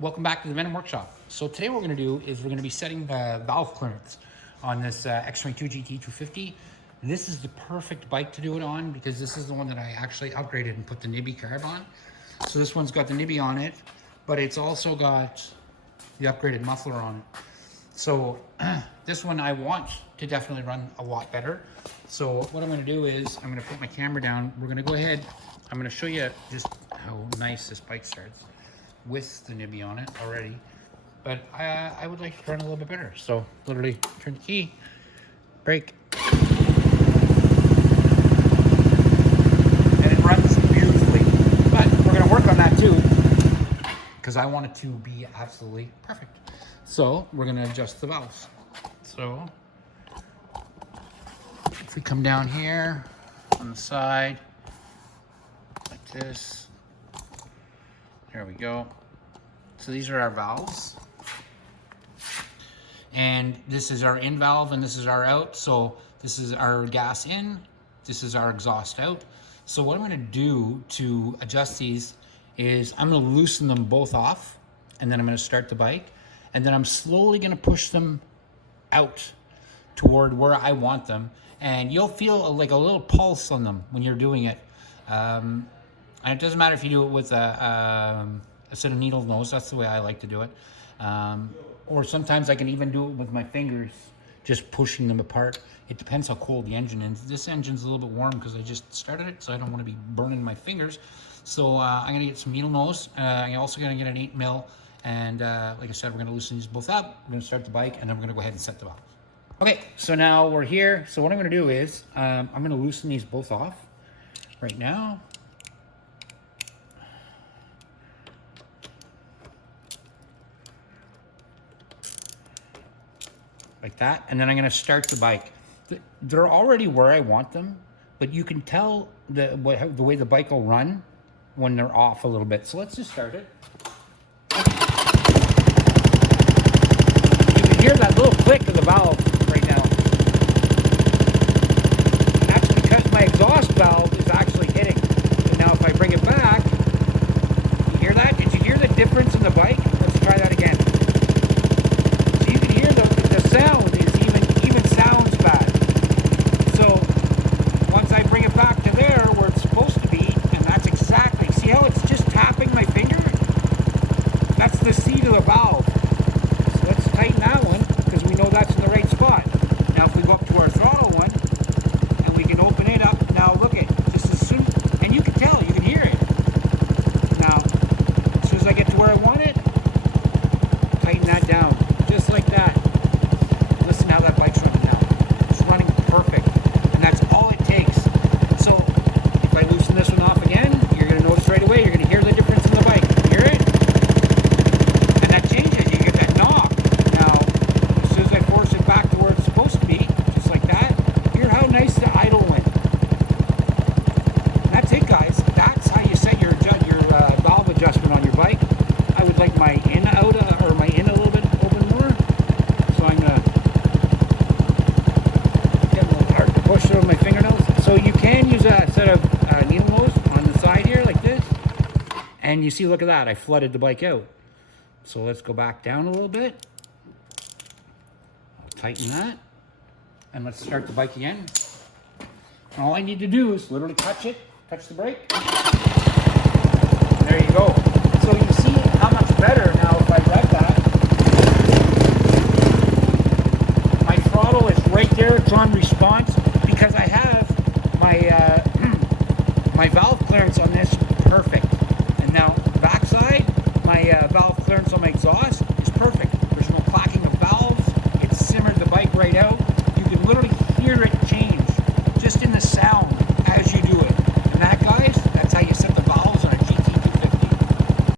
Welcome back to the Venom Workshop. So today what we're going to do is we're going to be setting the valve clearance on this X22GT 250. This is the perfect bike to do it on because this is the one that I actually upgraded and put the Nibby carb on. So this one's got the Nibby on it, but it's also got the upgraded muffler on it. So this one I want to definitely run a lot better. So what I'm going to do is I'm going to put my camera down. We're going to go ahead. I'm going to show you just how nice this bike starts with the Nibby on it already, but I would like to run a little bit better. So literally turn the key, brake, and it runs beautifully. But we're going to work on that too because I want it to be absolutely perfect. So we're going to adjust the valves. So if we come down here on the side like this, there we go. So these are our valves. And this is our in valve and this is our out. So this is our gas in, this is our exhaust out. So what I'm gonna do to adjust these is I'm gonna loosen them both off and then I'm gonna start the bike. And then I'm slowly gonna push them out toward where I want them. And you'll feel like a little pulse on them when you're doing it. And it doesn't matter if you do it with a set of needle nose. That's the way I like to do it. Or sometimes I can even do it with my fingers, just pushing them apart. It depends how cold the engine is. This engine's a little bit warm because I just started it, so I don't want to be burning my fingers. So I'm going to get some needle nose. I'm also going to get an 8 mil. And like I said, we're going to loosen these both up. We're going to start the bike, and then we're going to go ahead and set the valve. Okay, so now we're here. So what I'm going to do is I'm going to loosen these both off right now. Like that, and then I'm going to start the bike. They're already where I want them, but you can tell the way the bike will run when they're off a little bit. So let's just start it. You can hear that little click of the valve right now. And that's because my exhaust valve is actually hitting. And now if I bring it back, you hear that? Did you hear the difference in the bike? Let's try that again. Sound is even sounds bad. So once I bring it back to there where it's supposed to be, and that's exactly, see how it's just tapping my finger? That's the seat of the valve. So let's tighten that one because we know that's in the right spot. Now if we go up to our throttle one and we can open it up, now look at just as soon, and you can tell, you can hear it. Now as soon as I get to where I want it, tighten that down just like that. Listen how that bike's running now. It's running perfect. And that's all it takes. So if I loosen this one off again, you're going to notice right away, you're going to hear the difference in the bike. Hear it? And that changes. You get that knock. Now, as soon as I force it back to where it's supposed to be, just like that, hear how nice the idle went. And that's it, guys. That's how you set your valve adjustment on your bike. I would like my in out or my in a little bit open more. So I'm going to push through my fingernails. So you can use a set of needle nose on the side here like this. And you see, look at that. I flooded the bike out. So let's go back down a little bit. I'll tighten that. And let's start the bike again. And all I need to do is literally touch it, touch the brake. And there you go. So you see how much better now if I rev that. My throttle is right there. It's on response. Because I have my my valve clearance on this perfect, and now backside my valve clearance on my exhaust is perfect. There's no clacking of valves. It simmered the bike right out. You can literally hear it change